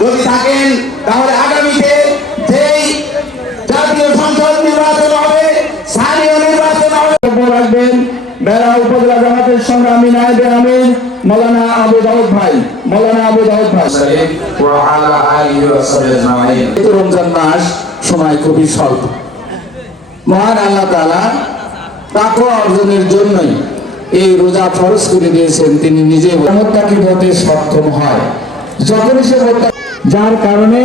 যদি থাকেন তাহলে আগামীতে যেই জাতীয় সংসদ নির্বাচন হবে স্থানীয় নির্বাচন হবে। রাখবেন বেড়া উপজেলা জামাতের সংগ্রামী নায়েবে আমির মৌলানা আবু দাউদ ভাই। মৌলানা আবু দাউদ ভাই। রমজান মাস সময় খুবই স্বল্প। মহান আল্লাহ তালা তাকওয়া অর্জনের জন্যই এই রোজা ফরজ করে দিয়েছেন। তিনি নিজে কি হতে সক্ষম হয়। যখন সে হত্যা যার কারণে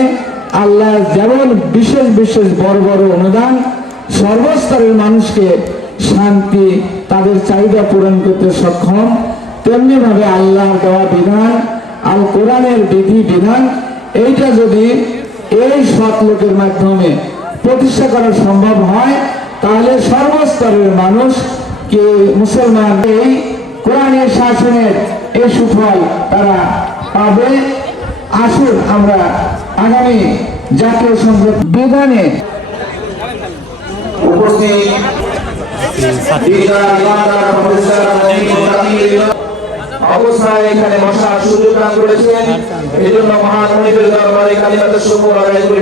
আল্লাহ যেমন বিশেষ বিশেষ বড় বড় অনুদান সর্বস্তরের মানুষকে শান্তি, তাদের চাহিদা পূরণ করতে সক্ষম তেমনি ভাবে আল্লাহর দেওয়া বিধান, আল কোরআনের বিধি বিধান, এইটা যদি এই সৎ লোকের মাধ্যমে প্রতিষ্ঠা করা সম্ভব হয়, তাহলে সর্বস্তরের মানুষ কে মুসলমান এই কোরআনের শাসনের এই সুফল তারা পাবে? আসুন আমরা আগামী জাতীয় সংসদ বিধানে উপস্থিত অবস্থায় এখানে সুযোগ দান করেছেন। এই জন্য মহান মনিবের দরবারে কালিমাতে শুভ আদায় করি।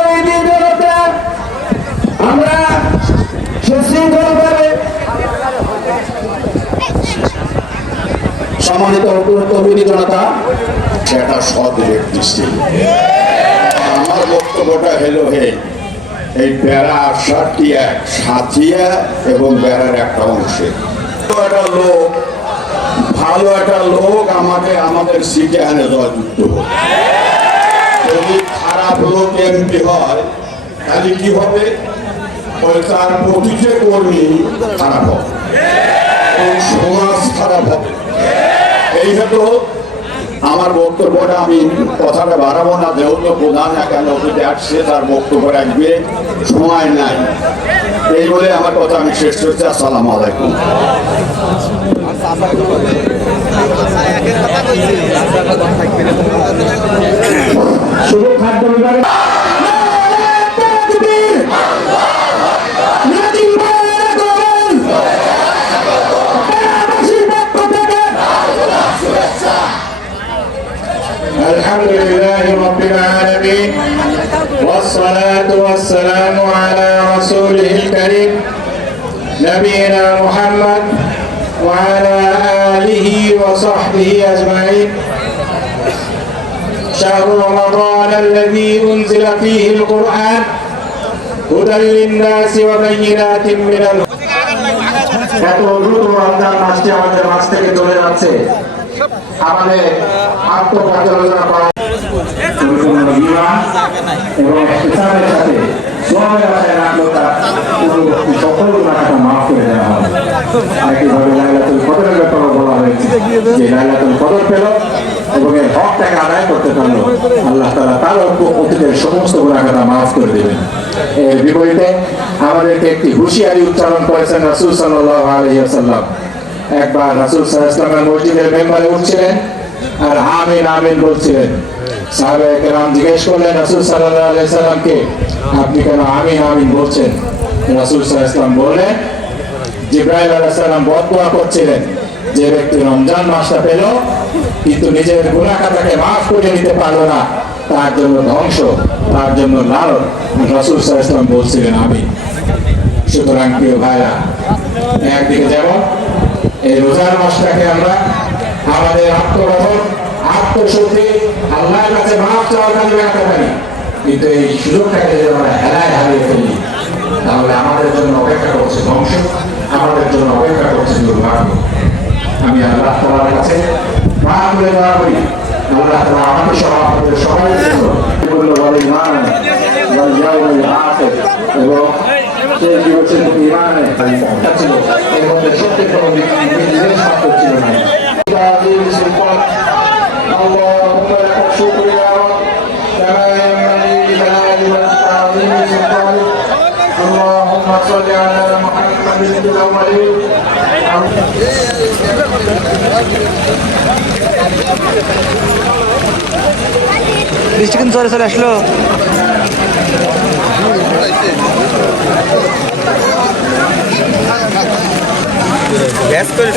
সম্মানিত কর্মী জনতা সেটা সৎ দৃষ্টি আমার বক্তব্যটা হলো হে, এই বেড়া এক সাথিয়া এবং বেড়ার একটা অংশে। একটা লোক, ভালো একটা লোক আমাকে আমাদের সিটে আনে জয়যুক্ত। যদি খারাপ লোক এমপি হয়, তাহলে কি হবে? ওই তার প্রতিটি কর্মী খারাপ হবে। সমাজ খারাপ হবে। এই হলো আমার বক্তব্যটা আমি কথাটা বাড়াবো না, যেহেতু প্রধান অফিসে আসছে, তার বক্তব্য রাখবে। সময় নাই। এই বলে আমার কথা আমি শেষ করছি। আসসালামু আলাইকুম। খাদ্য والصلاة والسلام على رسوله الكريم نبينا محمد وعلى آله وصحبه أجمعين شهر رمضان الذي أنزل فيه القرآن هدى للناس وبينات من الهدى এত দ্রুত রমজান মাসটি আমাদের মাছ থেকে চলে যাচ্ছে আমাদের আত্মপর্যালোচনা করা একটি হুঁশিয়ারি উচ্চারণ করেছেন একবার রাসুল সাল্লাহ ইসলামের মসজিদের মেম্বারে উঠছিলেন আর আমিন আমিন বলছিলেন। জিজ্ঞেস করলেন, রাসুল সাল্লাহ আপনি কেন আমিন বলছেন? রাসুল সাল্লাহ ইসলাম বললেন, জিব্রাইল আলাইসাল্লাম বদুয়া করছিলেন। যে ব্যক্তি রমজান মাসটা পেল, কিন্তু নিজের গুণাখাতাকে মাফ করে নিতে পারল না, তার জন্য ধ্বংস, তার জন্য লাল রাসুল সাল্লাহ ইসলাম বলছিলেন আমি সুতরাং প্রিয় ভাইরা, একদিকে যেমন এই রোজার মাসটাকে আমরা আমাদের আত্মগঠন, আত্মশুদ্ধি আল্লাহর কাছে মাফ চাওয়ার কাজে লাগাতে পারি কিন্তু এই সুযোগটাকে যদি আমরা হেলায় হারিয়ে ফেলি, তাহলে আমাদের জন্য অপেক্ষা করছে ধ্বংস, আমাদের জন্য অপেক্ষা করছে দুর্ভাগ্য। আমি আল্লাহ তালার কাছে মা করে দেওয়া করি। আল্লাহ তালা আমাকে সহ সবাই বৃষ্টি কিন্তু চলে চলে আসলো। গ্যাস করে